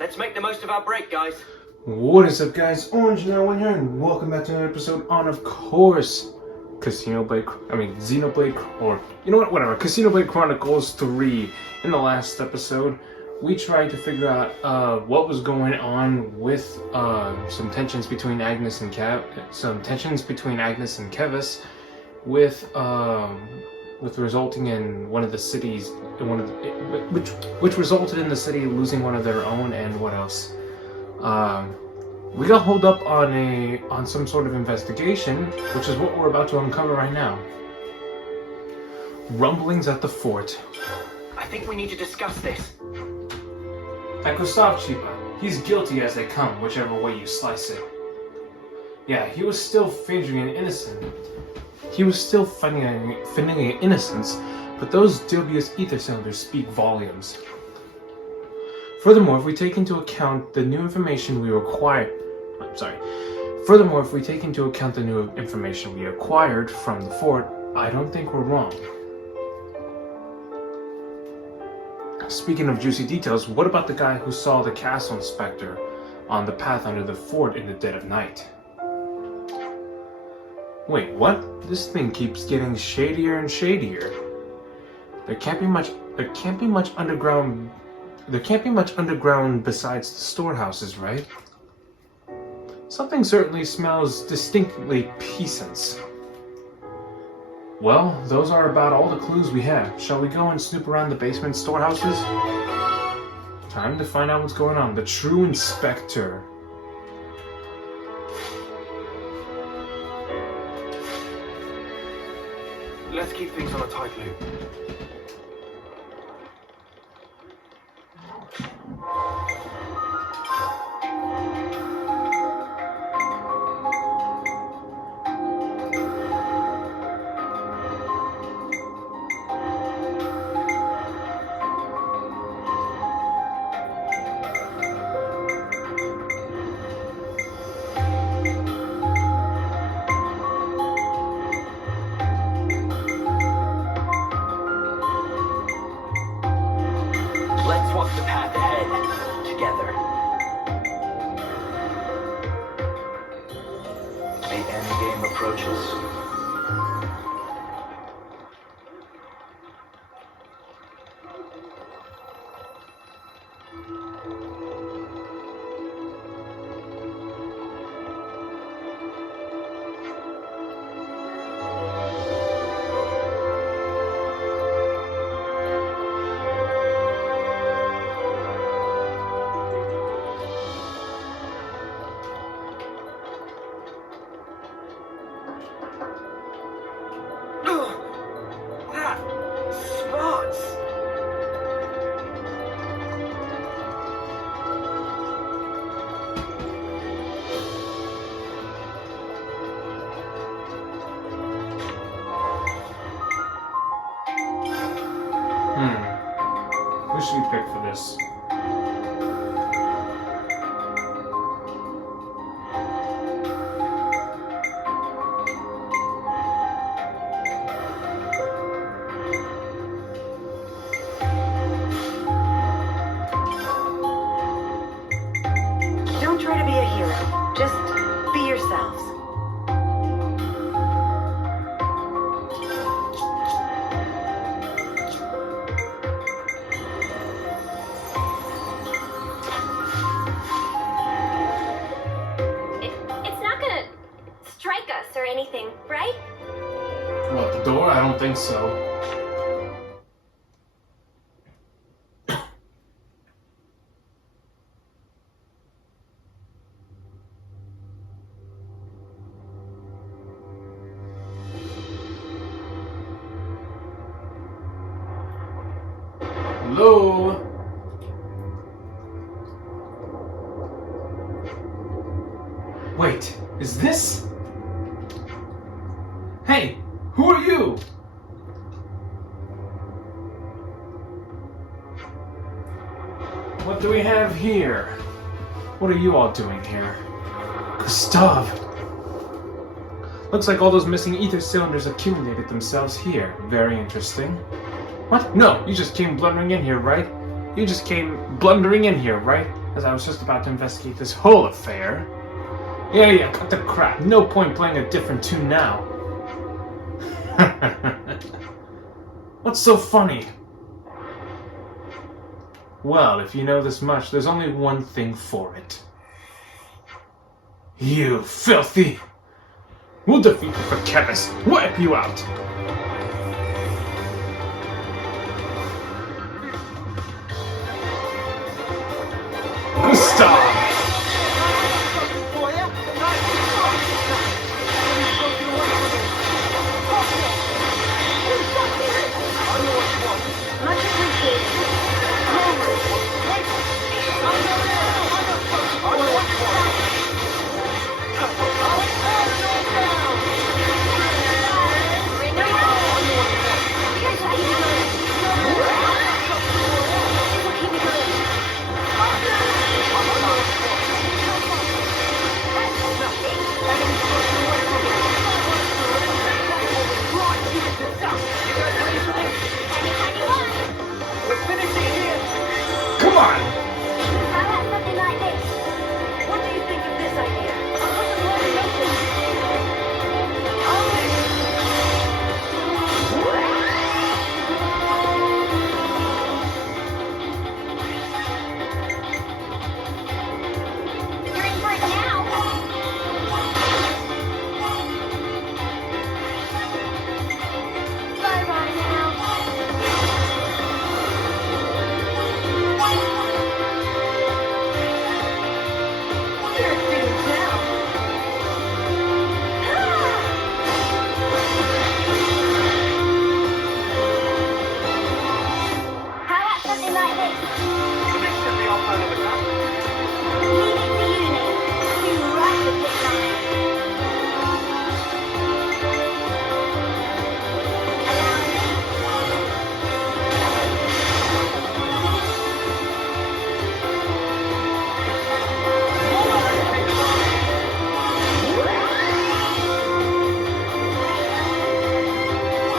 Let's make the most of our break, guys. What is up, guys? Orange now one here, and welcome back to another episode on, of course, Xenoblade, or you know what, whatever, Xenoblade Chronicles 3. In the last episode, we tried to figure out what was going on with some tensions between Agnus and Kevis, with resulting in one of the cities, which resulted in the city losing one of their own, and what else? We got holed up on some sort of investigation, which is what we're about to uncover right now. Rumblings at the fort. I think we need to discuss this. That Gustav Chipa, he's guilty as they come, whichever way you slice it. Yeah, he was still feigning an innocent. He was still feigning innocence, but those dubious ether cylinders speak volumes. Furthermore, if we take into account the new information we acquired from the fort, I don't think we're wrong. Speaking of juicy details, what about the guy who saw the castle inspector on the path under the fort in the dead of night? Wait, what? This thing keeps getting shadier and shadier. There can't be much underground besides the storehouses, right? Something certainly smells distinctly peasant. Well, those are about all the clues we have. Shall we go and snoop around the basement storehouses? Time to find out what's going on. The true inspector. Let's keep things on a tight loop. Let's walk the path ahead, together. The end game approaches. Who should we pick for this? Don't try to be a hero. Just be yourselves. It's not gonna strike us or anything, right? What, the door? I don't think so. Hello? Wait, is this? Hey, who are you? What do we have here? What are you all doing here? Gustav! Looks like all those missing ether cylinders accumulated themselves here. Very interesting. What? No, you just came blundering in here, right? You just came blundering in here, right? as I was just about to investigate this whole affair. Yeah, cut the crap. No point playing a different tune now. What's so funny? Well, if you know this much, there's only one thing for it. You filthy! We'll defeat you for Kevis. Wipe you out! Gustav! Much appreciated. Come on! How about something like this? What do you think of this idea? I'll put some more emotion. You're in for it now. Bye-bye now. Here it seems now. How about something like this? This should be our plan of attack. Leave it to you, Nate. You right with this line. Allow me.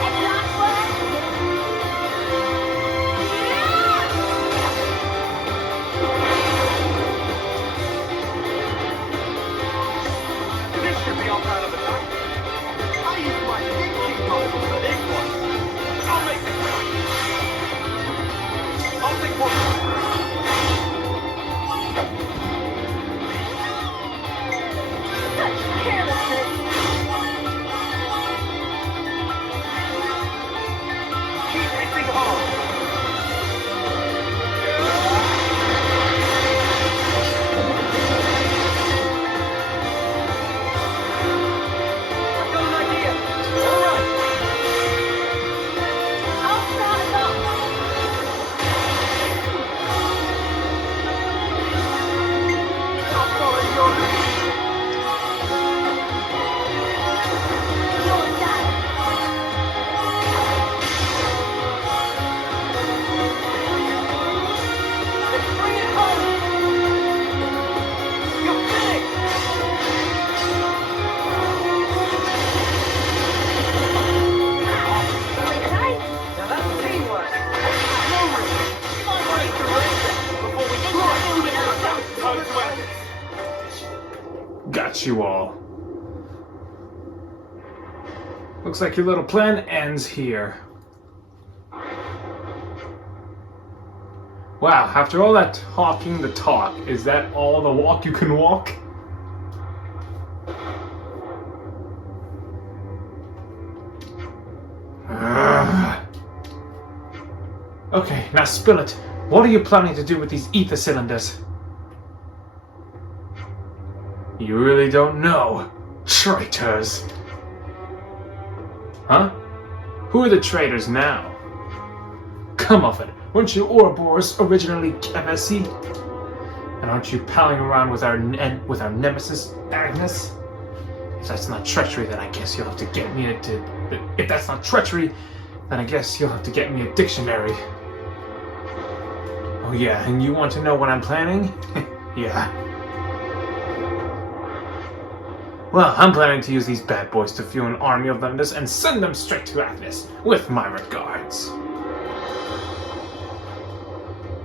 Any last words? This should be our plan of attack. I use my thinking muscle for this one. I'll make this right. I'll think one. Such carelessness. Keep hitting hard. I've got an idea. All right. I'll start us off. I'll follow your lead. Your dad. Let's bring it home. You're finished. Nice. Now that's teamwork. Roman, find ways to raise it before we try to win our time to end. Got you all. Looks like your little plan ends here. Wow, after all that talking the talk, is that all the walk you can walk? Ugh. Okay, now spill it. What are you planning to do with these ether cylinders? You really don't know. Traitors. Huh? Who are the traitors now? Come off it. Weren't you Ouroboros originally Kevesi? And aren't you palling around with our nemesis, Agnus? If that's not treachery, then I guess you'll have to get me if that's not treachery, then I guess you'll have to get me a dictionary. Oh yeah, and you want to know what I'm planning? Yeah. Well, I'm planning to use these bad boys to fuel an army of vendors and send them straight to Agnus, with my regards.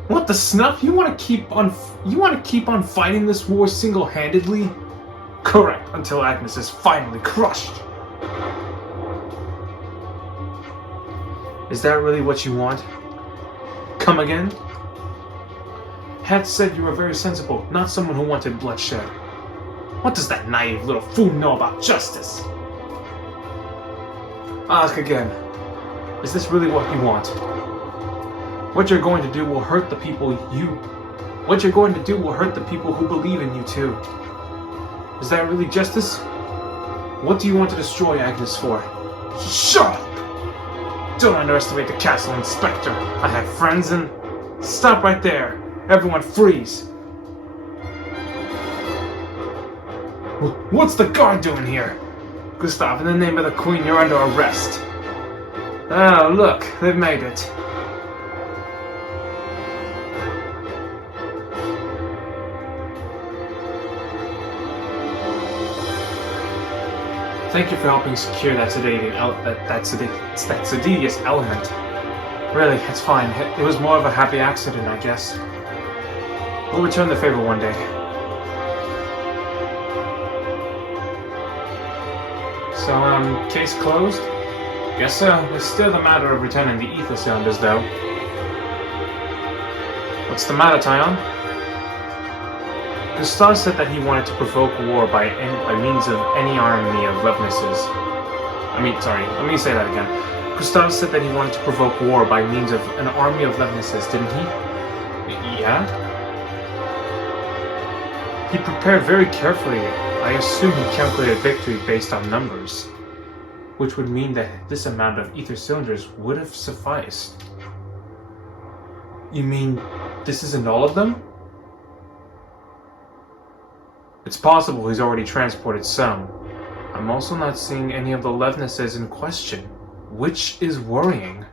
What want the snuff? You want to keep on fighting this war single-handedly? Correct, until Agnus is finally crushed. Is that really what you want? Come again? Had said you were very sensible, not someone who wanted bloodshed. What does that naive little fool know about justice? Ask again. Is this really what you want? What you're going to do will hurt the people What you're going to do will hurt the people who believe in you too. Is that really justice? What do you want to destroy Agnus for? Shut up! Don't underestimate the castle inspector. I have friends and... Stop right there. Everyone freeze. What's the guard doing here? Gustav, in the name of the Queen, you're under arrest. Oh, look, they've made it. Thank you for helping secure that sedacious element. Really, it's fine. It was more of a happy accident, I guess. We'll return the favor one day. So, case closed? Guess so. It's still the matter of returning the ether cylinders, though. What's the matter, Tyon? Gustav said that he wanted to provoke war by means of any army of Levnesses. Let me say that again. Gustav said that he wanted to provoke war by means of an army of Levnesses, didn't he? Yeah? He prepared very carefully. I assume he calculated victory based on numbers, which would mean that this amount of ether cylinders would have sufficed. You mean this isn't all of them? It's possible he's already transported some. I'm also not seeing any of the Levnesses in question, which is worrying.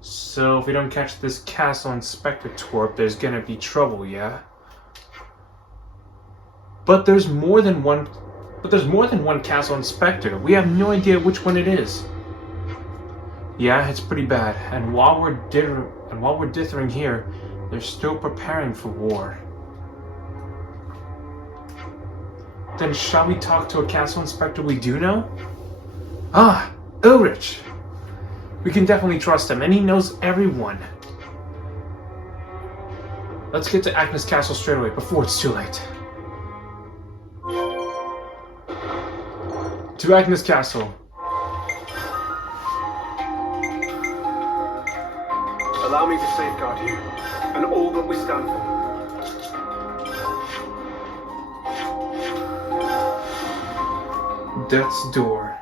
So if we don't catch this castle inspector twerp, there's gonna be trouble, yeah? But there's more than one castle inspector. We have no idea which one it is. Yeah, it's pretty bad. And while we're dithering here, they're still preparing for war. Then shall we talk to a castle inspector we do know? Ah, Ulrich! We can definitely trust him, and he knows everyone. Let's get to Agnus Castle straight away, before it's too late. To Agnus Castle. Allow me to safeguard you, and all that we stand for. Death's door.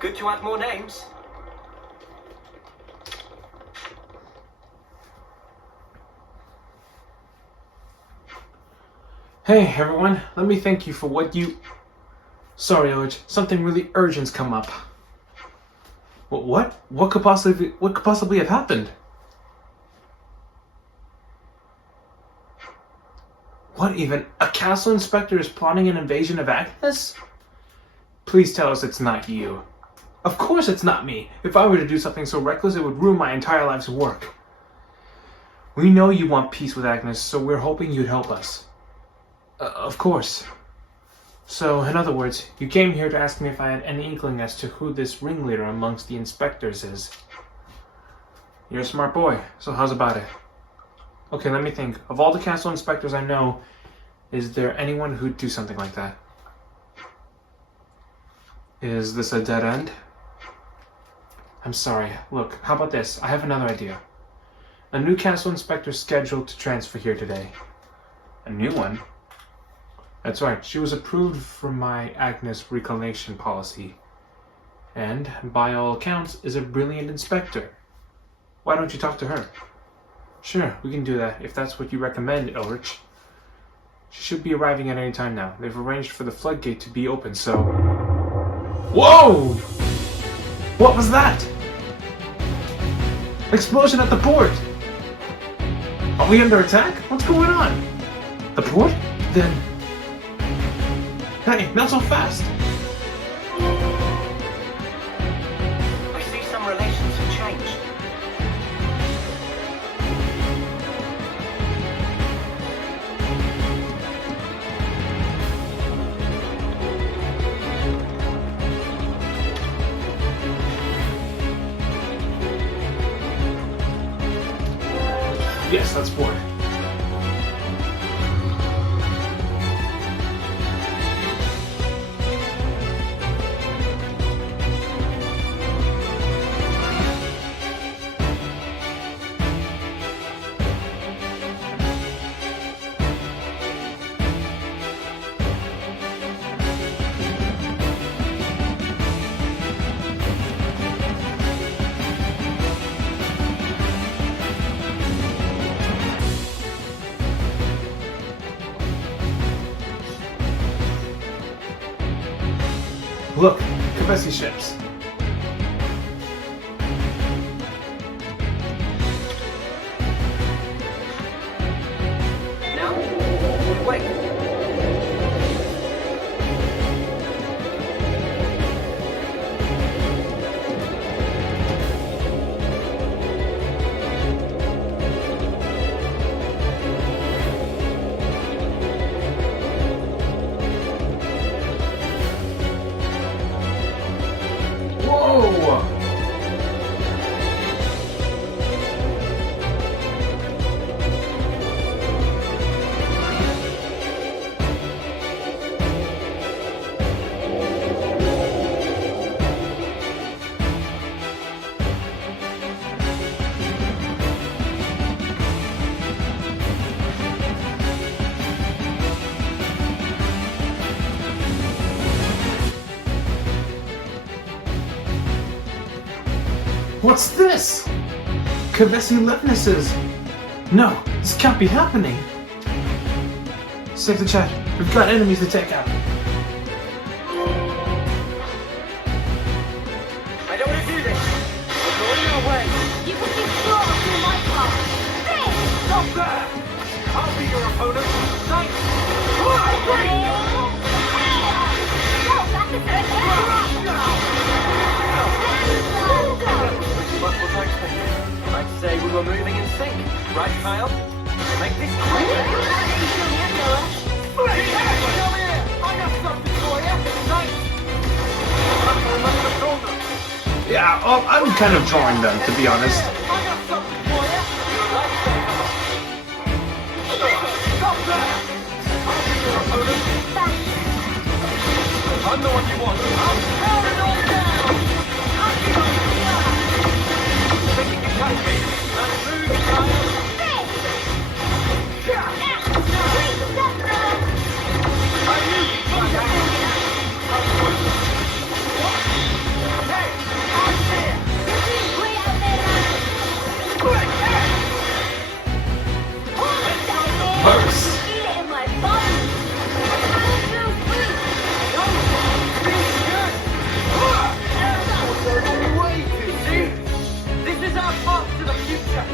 Good to add more names. Hey everyone, let me thank you for what you... Sorry, Ulrich, something really urgent's come up. What? What could possibly have happened? What even? A castle inspector is plotting an invasion of Agnus? Please tell us it's not you. Of course it's not me. If I were to do something so reckless, it would ruin my entire life's work. We know you want peace with Agnus, so we're hoping you'd help us. Of course. So, in other words, you came here to ask me if I had any inkling as to who this ringleader amongst the inspectors is. You're a smart boy, so how's about it? Okay, let me think. Of all the castle inspectors I know, is there anyone who'd do something like that? Is this a dead end? I'm sorry. Look, how about this? I have another idea. A new castle inspector scheduled to transfer here today. A new one? That's right. She was approved for my Agnus reclamation policy. And, by all accounts, is a brilliant inspector. Why don't you talk to her? Sure, we can do that, if that's what you recommend, Ulrich. She should be arriving at any time now. They've arranged for the floodgate to be open, so... Whoa! What was that? Explosion at the port! Are we under attack? What's going on? The port? Then... Hey, not so fast! I see some relations have changed. Yes, that's port. Look, Kavesi ships. Now? Wait. Whoa! What's this? Kavesi Levnesses! No, this can't be happening! Save the chat. We've got enemies to take out. I don't want to do this. I'm going your way. You can keep slaughter through my path. Stop there! I'll be your opponent. Thanks. No, that's What was I expecting? I'd say we were moving in sync. Right, Kyle? Make this quick. Come here! I got something for you. Thanks. Yeah, I'm kind of drawing them, to be honest. I got something for you. Stop there! I'll be your opponent. I'm the one you want. I'll tear it all down. Thinking you catch me? Now move, Kyle. I knew you'd try that. Hey, I'm here. Burst! Eat it in my body. This is our path to the future.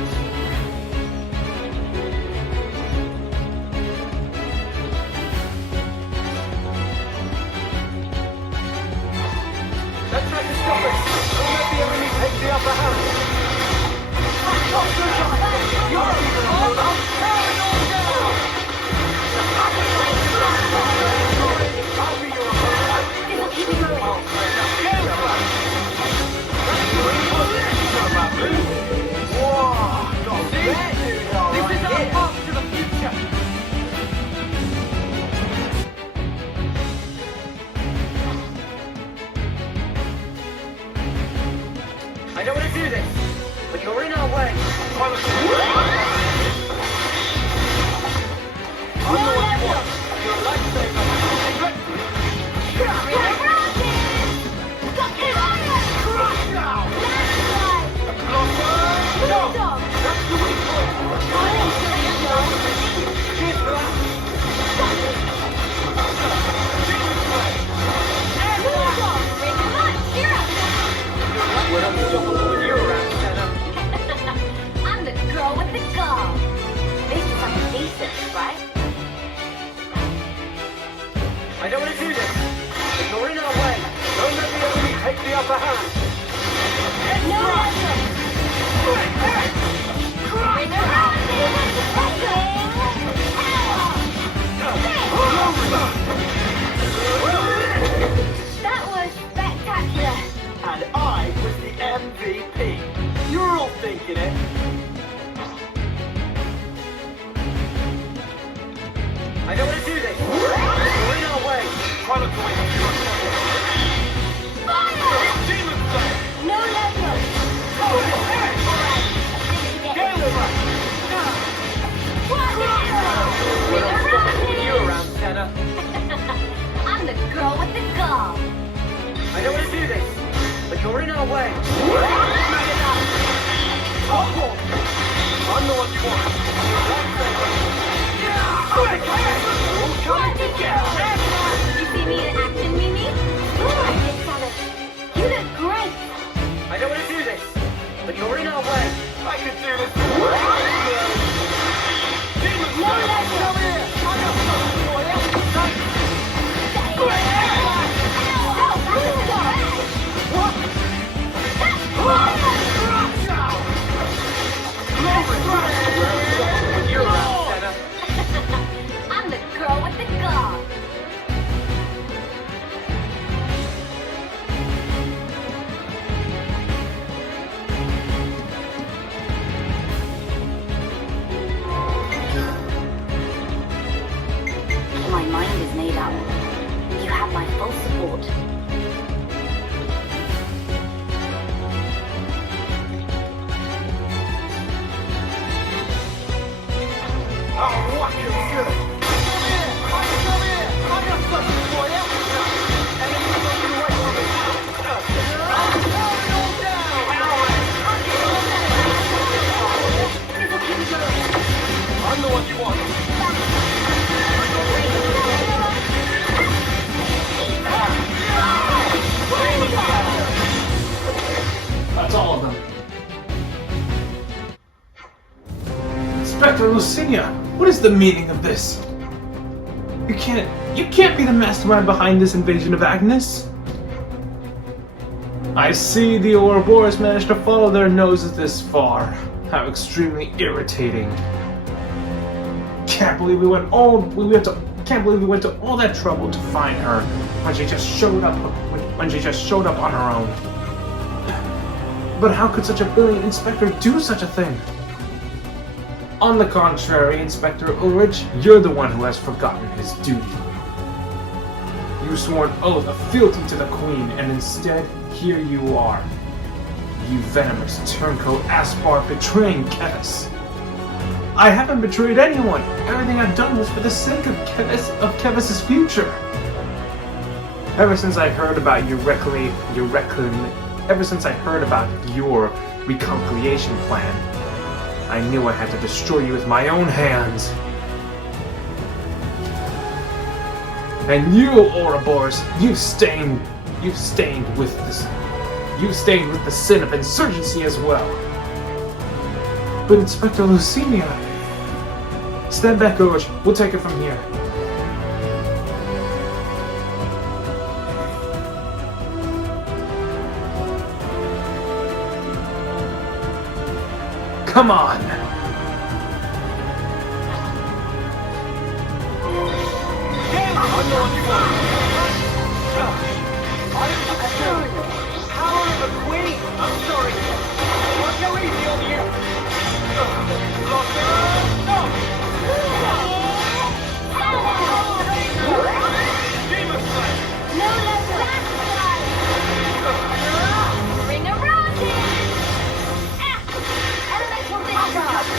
but you're in our way. I'm the one you want. Coming together. You see me in action, Mimi? Good, Samus. You look great. I don't want to do this, but you're in our way. I can do this. No legs over here. I got something for you. You're right, Senna. I'm the girl with the glove. My mind is made up. You have my full support. Oh, what you good. Come here. I got something for you. Enemies moving away from me. I'm throwing it all down. This'll keep me going. I'm the one you want. That's all of them. Inspector Lucinia, what is the meaning of this? You can't be the mastermind behind this invasion of Agnus. I see the Ouroboros managed to follow their noses this far. How extremely irritating. Can't believe we went to all that trouble to find her when she just showed up on her own. But how could such a brilliant inspector do such a thing? On the contrary, Inspector Ulrich, you're the one who has forgotten his duty. You swore an oath of fealty to the Queen, and instead, here you are. You venomous turncoat Aspar betraying Kevis. I haven't betrayed anyone. Everything I've done was for the sake of Kevis's future. Ever since I heard about your reconciliation plan, I knew I had to destroy you with my own hands. And you, Ouroboros, you've stained with the sin of insurgency as well. But Inspector Lucinia, stand back, Ulrich. We'll take it from here. Come on! Power of the Queen. I'm sorry. Don't go easy on you. Demon Slayer! No less sacrifice! Bring a rocket! Elemental discharge!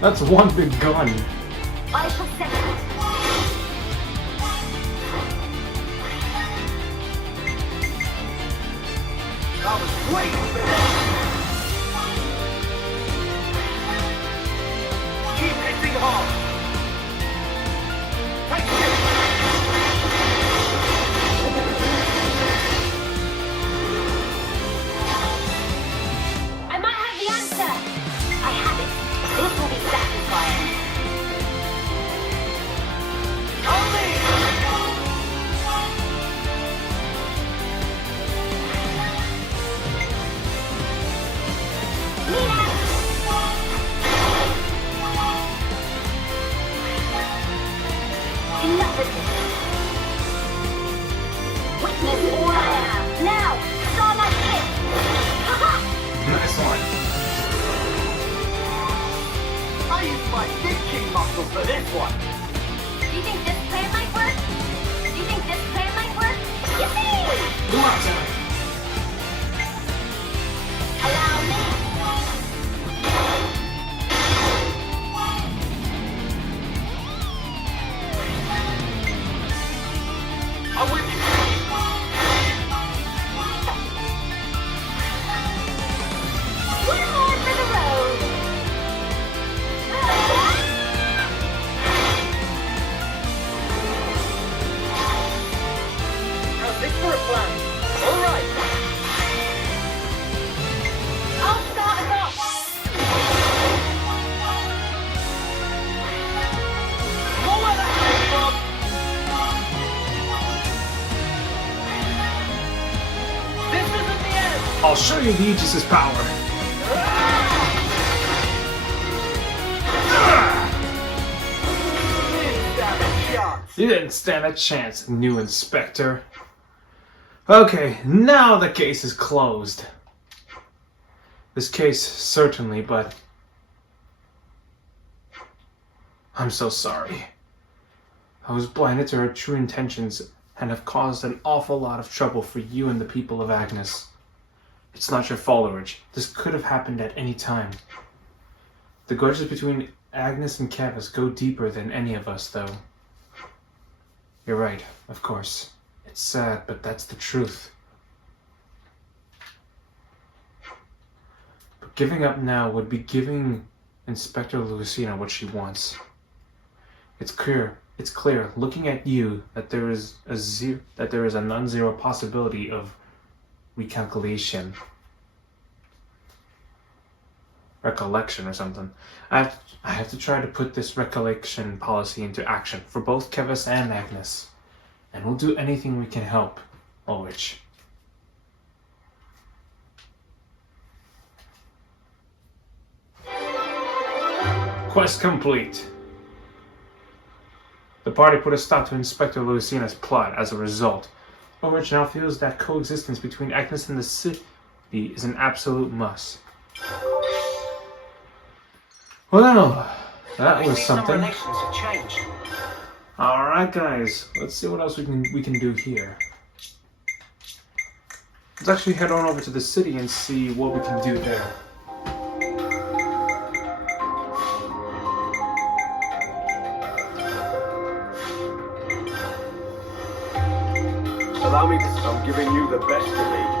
That's one big gun. I shall set it. That was great! Keep hitting hard! Take it! I might have the answer. I have it. This will be satisfying. Only! Enough of this. Witness all I am. Now, Starlight Kick. Ha-ha! Nice one. I used my thinking muscle for this one! Do you think this plan might work? Do you think this plan might work? Yippee! Come on, Sam. Allow me. I'm with you! One more for the road. How's this for a plan? Alright! I'll start us off. More where that came from! This isn't the end! I'll show you the Aegis' power. You didn't stand a chance, new inspector. Okay, now the case is closed. This case, certainly, but... I'm so sorry. I was blinded to her true intentions and have caused an awful lot of trouble for you and the people of Agnus. It's not your fault, Urge. This could have happened at any time. The grudges between Agnus and Kevas go deeper than any of us, though. You're right, of course. It's sad, but that's the truth. But giving up now would be giving Inspector Lucina what she wants. It's clear, looking at you, that there is a non-zero possibility of recollection or something. I have to try to put this recollection policy into action for both Kevas and Agnus, and we'll do anything we can help, Ulrich. Quest complete. The party put a stop to Inspector Lucina's plot. As a result, Ulrich now feels that coexistence between Agnus and the city is an absolute must. Well, that was something. Relations have changed. Alright guys, let's see what else we can do here. Let's actually head on over to the city and see what we can do there. Allow me to... I'm giving you the best of me.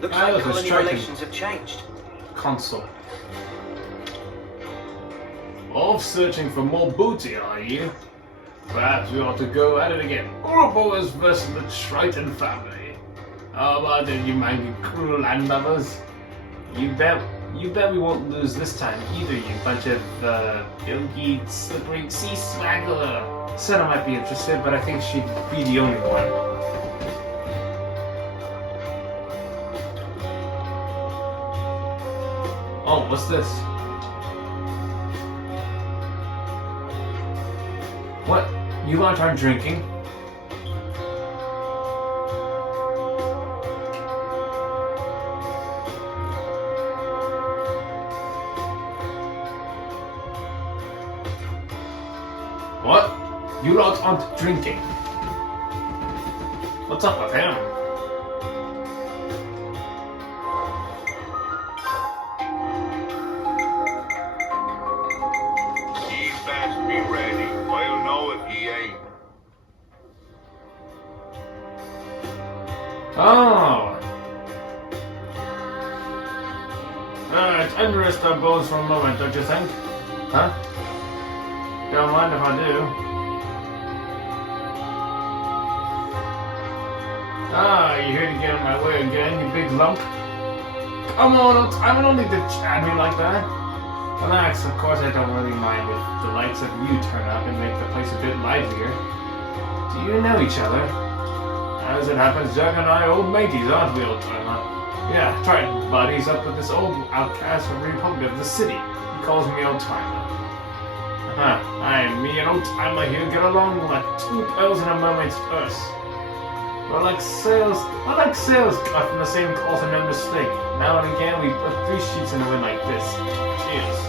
Looks Ah, like look, it's colony striking. relations have changed. Console. Off searching for more booty, are you? Perhaps we ought to go at it again. Ouroboros versus the Triton family. How about it, you mighty cruel landlubbers? You bet we won't lose this time either, you bunch of ilky, slippery sea swaggler. Senna might be interested, but I think she'd be the only one. Oh, what's this? What? You want our drinking? What? You lot aren't drinking. What's up with him? He best be ready. I'll know if he ain't. Oh. It's interest our bows for a moment, don't you think? Huh? Don't mind if I do. Ah, you here to get in my way again, you big lump? Come on, I don't need to chat me like that. Relax, of course I don't really mind if the lights of you turn up and make the place a bit livelier. Do you know each other? As it happens, Jack and I are old mateys, aren't we, old timer? Yeah, tried buddies up with this old outcast from Republic of the city. He calls me old timer. Me and old timer here get along like two pearls in a mermaid's purse. We're like sails cut from the same cloth and no mistake. Now and again we put 3 sheets in the wind like this. Cheers.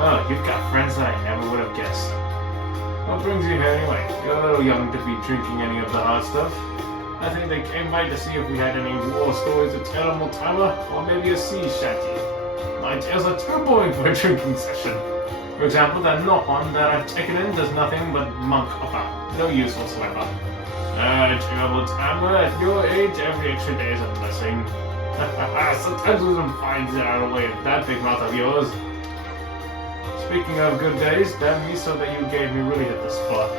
Oh, you've got friends that I never would have guessed. What brings you here anyway? You're a little young to be drinking any of the hard stuff. I think they came by to see if we had any war stories to tell them, old timer, or maybe a sea shanty. My tales are too boring for a drinking session. For example, that knock-on that I've taken in does nothing but monk about. No use whatsoever. Terrible timer, at your age, every extra day is a blessing. Sometimes wisdom finds it out of the way of that big mouth of yours. Speaking of good days, that miso that you gave me really hit the spot.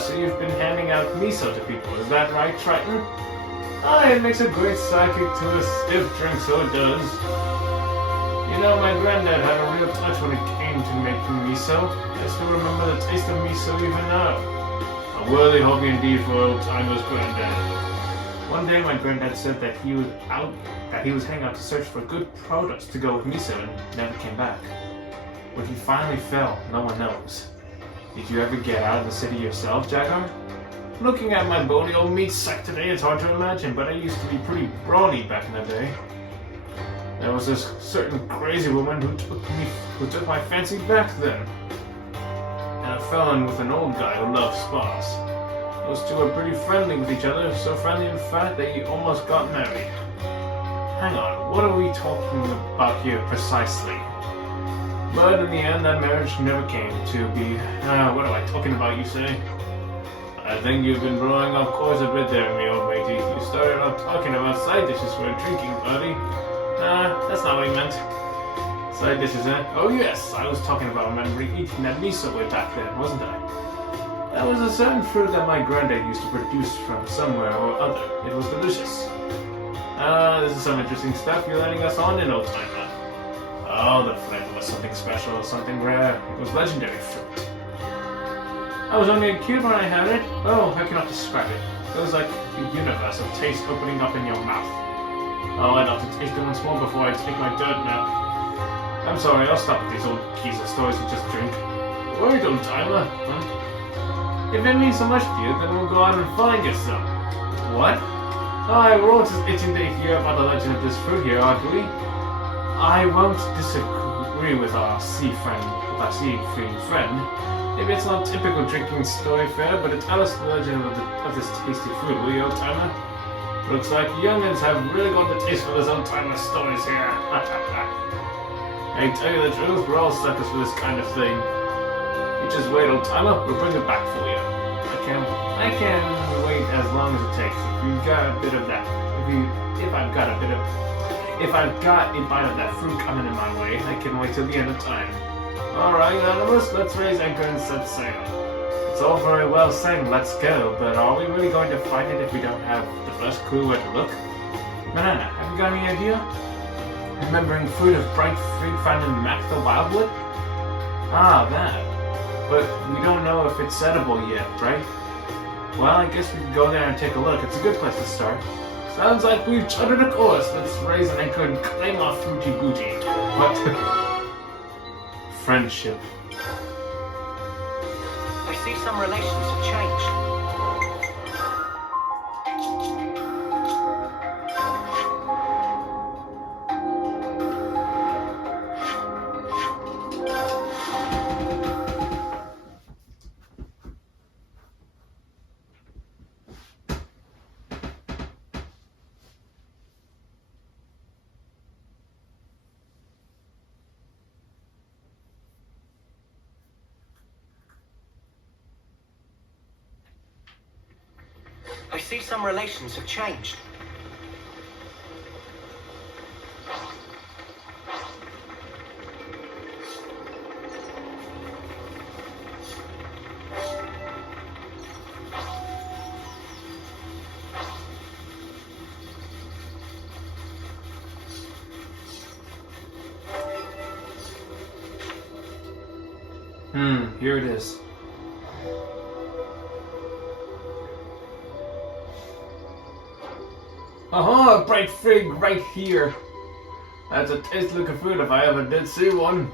So you've been handing out miso to people, is that right, Triton? It makes a great psychic to a stiff drink, so it does. You know, my granddad had a real touch when it came to making miso. I still remember the taste of miso even now. A worthy hobby indeed for old timer's granddad. One day my granddad said that he was heading out to search for good products to go with miso and never came back. Where he finally fell, no one knows. Did you ever get out of the city yourself, Jagger? Looking at my bony old meat sack today, it's hard to imagine, but I used to be pretty brawny back in the day. There was this certain crazy woman who took my fancy back then. And I fell in with an old guy who loved spas. Those two were pretty friendly with each other, so friendly in fact they almost got married. Hang on, what are we talking about here precisely? But in the end, that marriage never came to be. What am I talking about, you say? I think you've been blowing off course a bit there, me old matey. You started off talking about side dishes for a drinking party. That's not what he meant. Side dishes, eh? Oh yes, I was talking about remembering eating that miso way back then, wasn't I? That was a certain fruit that my granddad used to produce from somewhere or other. It was delicious. This is some interesting stuff you're letting us on in, old timer. Oh, the flavor was something special, something rare. It was legendary fruit. I was only a kid when I had it. Oh, I cannot describe it. It was like a universe of taste opening up in your mouth. Oh, I'd have to taste it once more before I take my dirt nap. I'm sorry, I'll stop with these old geezer stories and just drink. Wait, old timer, huh? If it means so much to you, then we'll go out and find you some. What? We're all just itching to hear about the legend of this fruit here, aren't we? I won't disagree with our seafaring friend. Maybe it's not typical drinking story fare, but tell us the legend of this tasty fruit, will you, old timer? Looks like youngins have really got the taste for this old timer stories here. Hey, tell you the truth, we're all suckers for this kind of thing. You just wait, old timer, we'll bring it back for you. I can wait as long as it takes. If you've got a bit of that, if I've got a bite of that fruit coming in my way, I can wait till the end of time. Alright, Agnus, let's raise anchor and set sail. It's all very well saying let's go, but are we really going to fight it if we don't have the first clue where to look? Banana, have you got any idea? Remembering fruit of bright fruit found in Mac the Wildwood? That. But we don't know if it's edible yet, right? Well, I guess we can go there and take a look. It's a good place to start. Sounds like we've charted a course. Let's raise an anchor and claim our fruity booty. What? Friendship. I see some relations have changed. I see some relations have changed. Here it is. Aha, a bright fig right here. That's a tasty looking fruit if I ever did see one.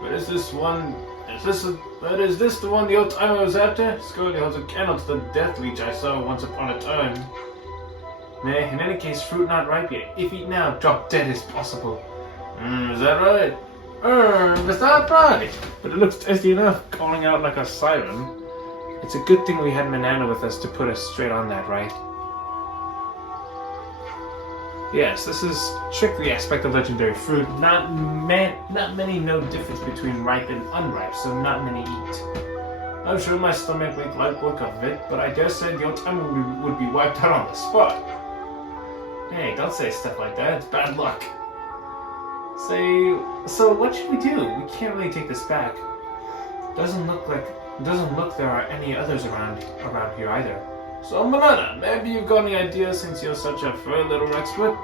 But is this one? Is this the one the old timer was after? Scully holds a candle to the death leech I saw once upon a time. Nah, in any case, fruit not ripe yet. If eat now, drop dead as possible. Is that right? Is that right? But it looks tasty enough, calling out like a siren. It's a good thing we had Manana with us to put us straight on that, right? Yes, this is strictly aspect of legendary fruit. Not many know difference between ripe and unripe, so not many eat. I'm sure my stomach would like look of it, but I dare say the old timer would be wiped out on the spot. Hey, don't say stuff like that. It's bad luck. So what should we do? We can't really take this back. Doesn't look there are any others around here either. So, Manana, maybe you've got any ideas since you're such a fair little expert?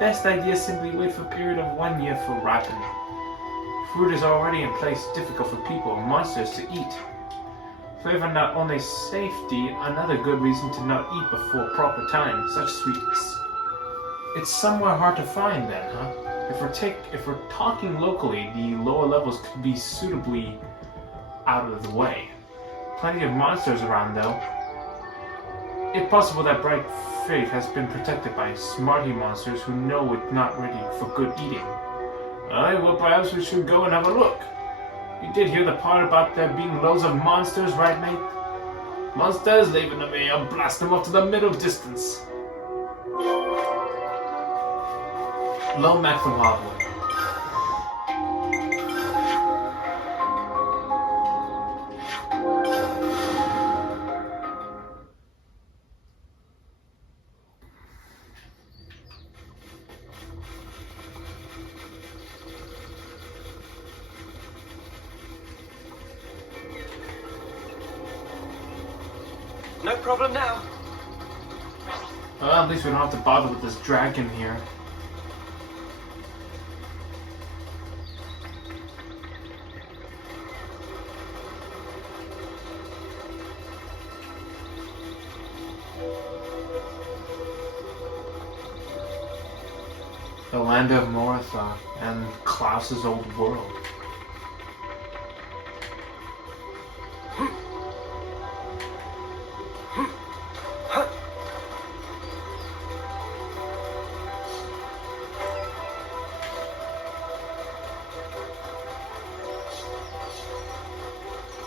Best idea is simply wait for a period of 1 year for ripening. Fruit is already in place, difficult for people and monsters to eat. Flavor not only safety, another good reason to not eat before proper time, such sweetness. It's somewhere hard to find then, huh? If we're talking locally, the lower levels could be suitably out of the way. Plenty of monsters around though. It's possible that Bright Fig has been protected by smarty monsters who know it's not ready for good eating. Aye, well perhaps we should go and have a look. You did hear the part about there being loads of monsters, right mate? Monsters, leaving them here, I'll blast them off to the middle distance. Low Mac the Wobbler. No problem now. Well, at least we don't have to bother with this dragon here. The land of Moratha and Klaus's old world.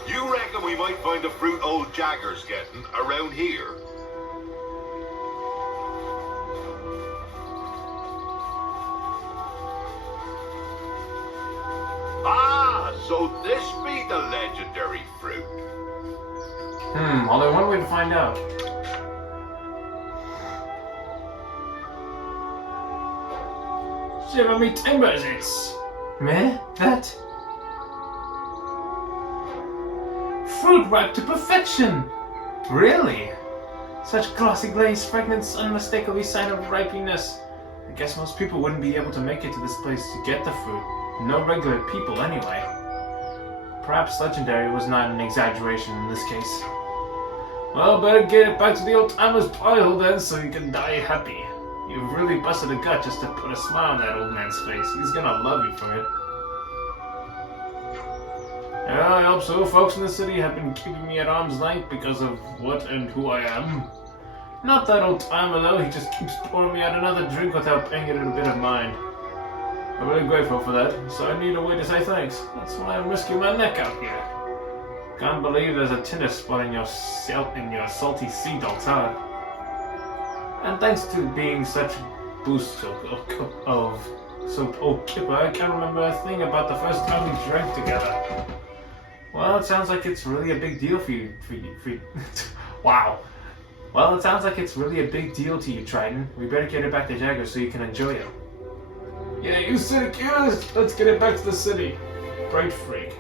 You reckon we might find the fruit old Jagger's getting around here? Ah, so this be the legendary fruit. Only one way to find out. Shiver me timbers, it's... Meh? That? Fruit ripe to perfection! Really? Such glossy glaze, fragrance, unmistakably sign of ripeness. I guess most people wouldn't be able to make it to this place to get the fruit. No regular people, anyway. Perhaps legendary was not an exaggeration in this case. Well, better get it back to the old timer's pile then, so you can die happy. You've really busted a gut just to put a smile on that old man's face. He's gonna love you for it. Yeah, I hope so. Folks in the city have been keeping me at arm's length because of what and who I am. Not that old timer though, he just keeps pouring me out another drink without paying it a bit of mind. I'm really grateful for that, so I need a way to say thanks. That's why I'm risking my neck out here. Can't believe there's a tennis spot in your salty sea dogs, huh? And thanks to being such a boost Kipper, I can't remember a thing about the first time we drank together. Well, it sounds like it's really a big deal for you. Wow. Well, it sounds like it's really a big deal to you, Triton. We better get it back to Jagger so you can enjoy it. Yeah, you said it, kids! Let's get it back to the city. Bright freak.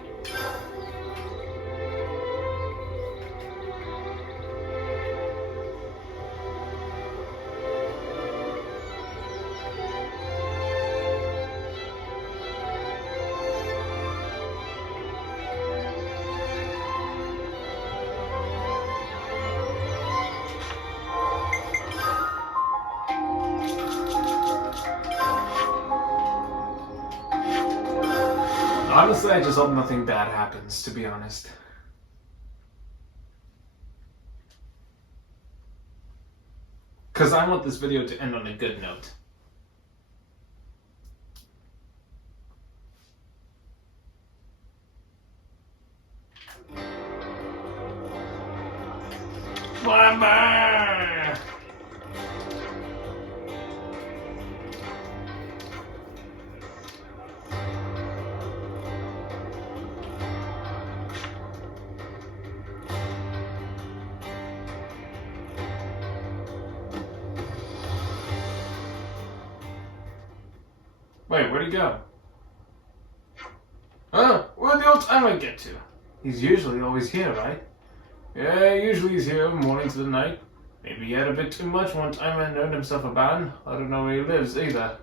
Honestly, I just hope nothing bad happens, to be honest. Because I want this video to end on a good note. Bye-bye! Wait, where'd he go? Huh? Where'd the old timer get to? He's usually always here, right? Yeah, usually he's here morning to the night. Maybe he had a bit too much one time and earned himself a ban. I don't know where he lives either.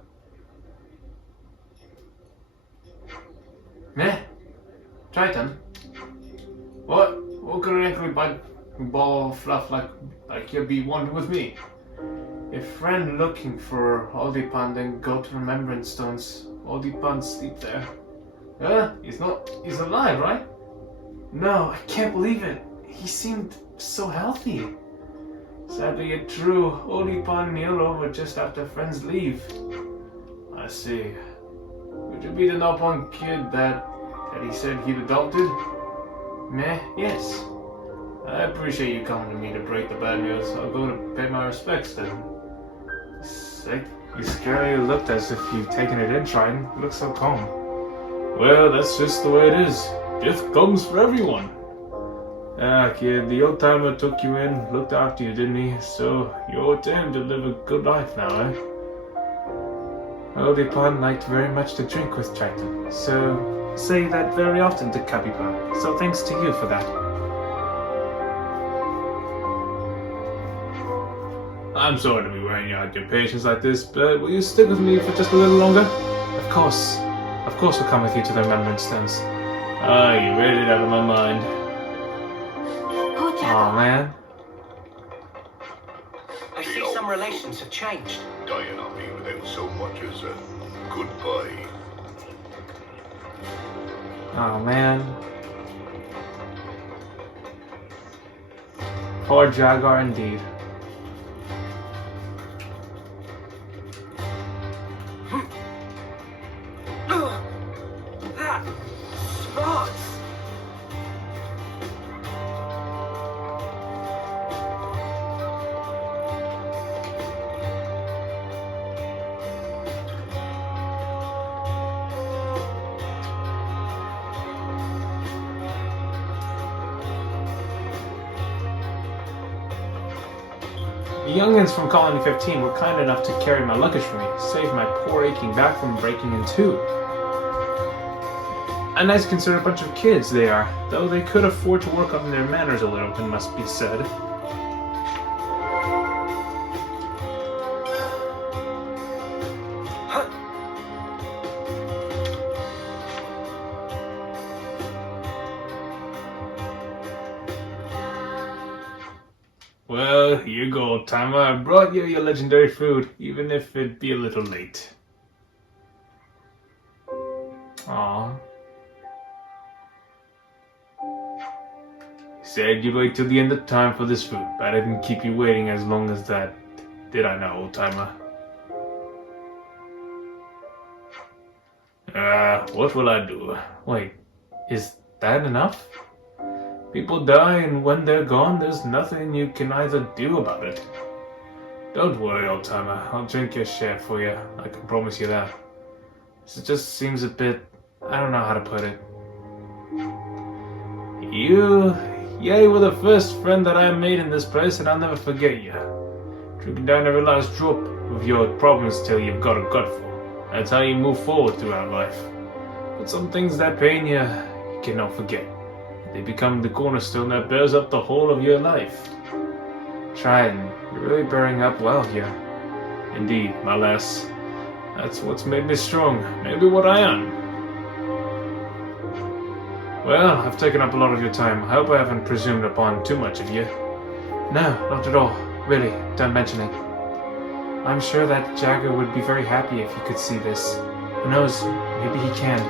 Meh? Triton? What? What could an angry ball fluff like you be wanting with me? A friend looking for Oldipon, then go to Remembrance Stones. Oldipon sleep there. Huh? He's alive, right? No, I can't believe it. He seemed so healthy. Sadly, it true. Oldipon kneeled over just after friends leave. I see. Would you be the Nopon kid that he said he'd adopted? Meh, yes. I appreciate you coming to me to break the bad news. I'll go to pay my respects then. Sick. You scarily looked as if you'd taken it in, Triton. You look so calm. Well, that's just the way it is. Death comes for everyone. Ah, kid, the old timer took you in, looked after you, didn't he? So, you owe it to him to live a good life now, eh? Oldipon liked very much to drink with Triton, so say that very often to Kabipa. So thanks to you for that. I'm sorry to be wearing you out your patience like this, but will you stick with me for just a little longer? Of course we'll come with you to the Remembrance Stones. Ah, you read it out of my mind. Oh man. I see some relations have changed. Dying on me without so much as a goodbye. Oh man. Poor Jaguar indeed. The youngins from Colony 15 were kind enough to carry my luggage for me, save my poor aching back from breaking in two. A nice considerate bunch of kids they are, though they could afford to work on their manners a little, it must be said. Well, here you go, Tama. I brought you your legendary food, even if it be a little late. Aww. Said you'd wait till the end of time for this food, but I didn't keep you waiting as long as that. Did I now, old-timer? What will I do? Wait, is that enough? People die, and when they're gone, there's nothing you can either do about it. Don't worry, old-timer. I'll drink your share for you. I can promise you that. It just seems a bit... I don't know how to put it. You were the first friend that I made in this place, and I'll never forget you. Drinking down every last drop of your problems till you've got a gutful. That's how you move forward throughout life. But some things that pain you, you cannot forget. They become the cornerstone that bears up the whole of your life. Trident, you're really bearing up well here. Indeed, my lass. That's what's made me strong, maybe what I am. Well, I've taken up a lot of your time. I hope I haven't presumed upon too much of you. No, not at all. Really, don't mention it. I'm sure that Jagger would be very happy if he could see this. Who knows, maybe he can.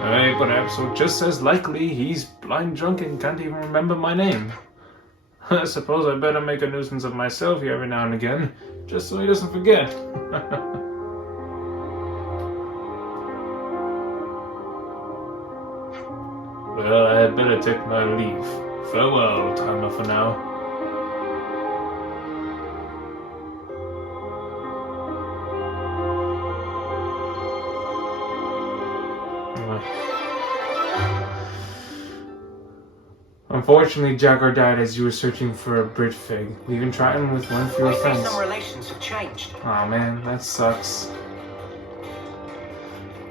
Aye, perhaps, or just as likely, he's blind drunk and can't even remember my name. I suppose I better make a nuisance of myself here every now and again, just so he doesn't forget. Well, I had better take my leave. Farewell, timer, for now. Unfortunately, Jagger died as you were searching for a bridge fig, leaving Triton with one of your friends. Some relations have changed. Aw, man, that sucks.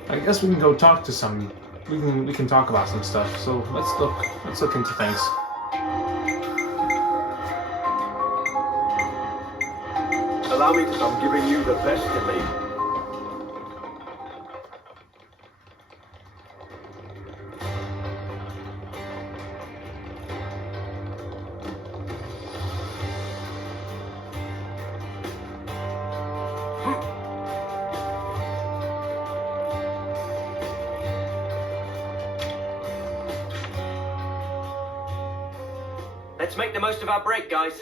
I guess we can go talk to some. We can talk about some stuff. So let's look into things. Allow me to... I'm giving you the best in me. Let's make the most of our break, guys.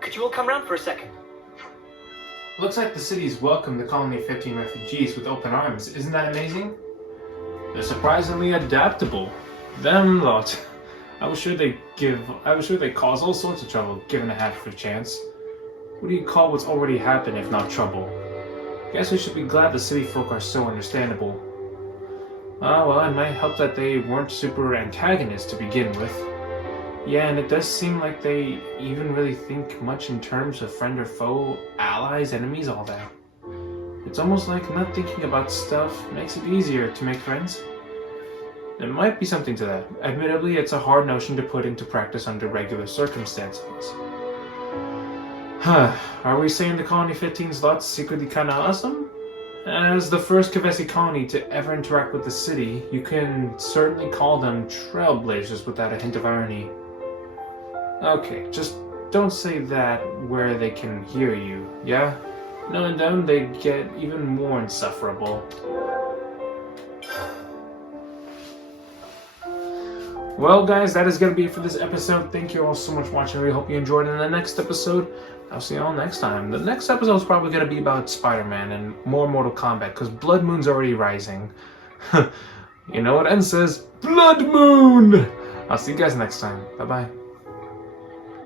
Could you all come round for a second? Looks like the city's welcomed the colony of 15 refugees with open arms. Isn't that amazing? They're surprisingly adaptable. Them lot. I was sure they'd cause all sorts of trouble, given a half of a chance. What do you call what's already happened if not trouble? Guess we should be glad the city folk are so understandable. Well, it might help that they weren't super antagonists to begin with. Yeah, and it does seem like they even really think much in terms of friend or foe, allies, enemies, all that. It's almost like not thinking about stuff makes it easier to make friends. There might be something to that. Admittedly, it's a hard notion to put into practice under regular circumstances. Are we saying the Colony 15's lot's secretly kinda awesome? As the first Kavesi colony to ever interact with the city, you can certainly call them trailblazers without a hint of irony. Okay, just don't say that where they can hear you, yeah? Knowing them, they get even more insufferable. Well, guys, that is going to be it for this episode. Thank you all so much for watching. I really hope you enjoyed it. In the next episode, I'll see you all next time. The next episode is probably going to be about Spider-Man and more Mortal Kombat, because Blood Moon's already rising. You know what N says? Blood Moon! I'll see you guys next time. Bye-bye.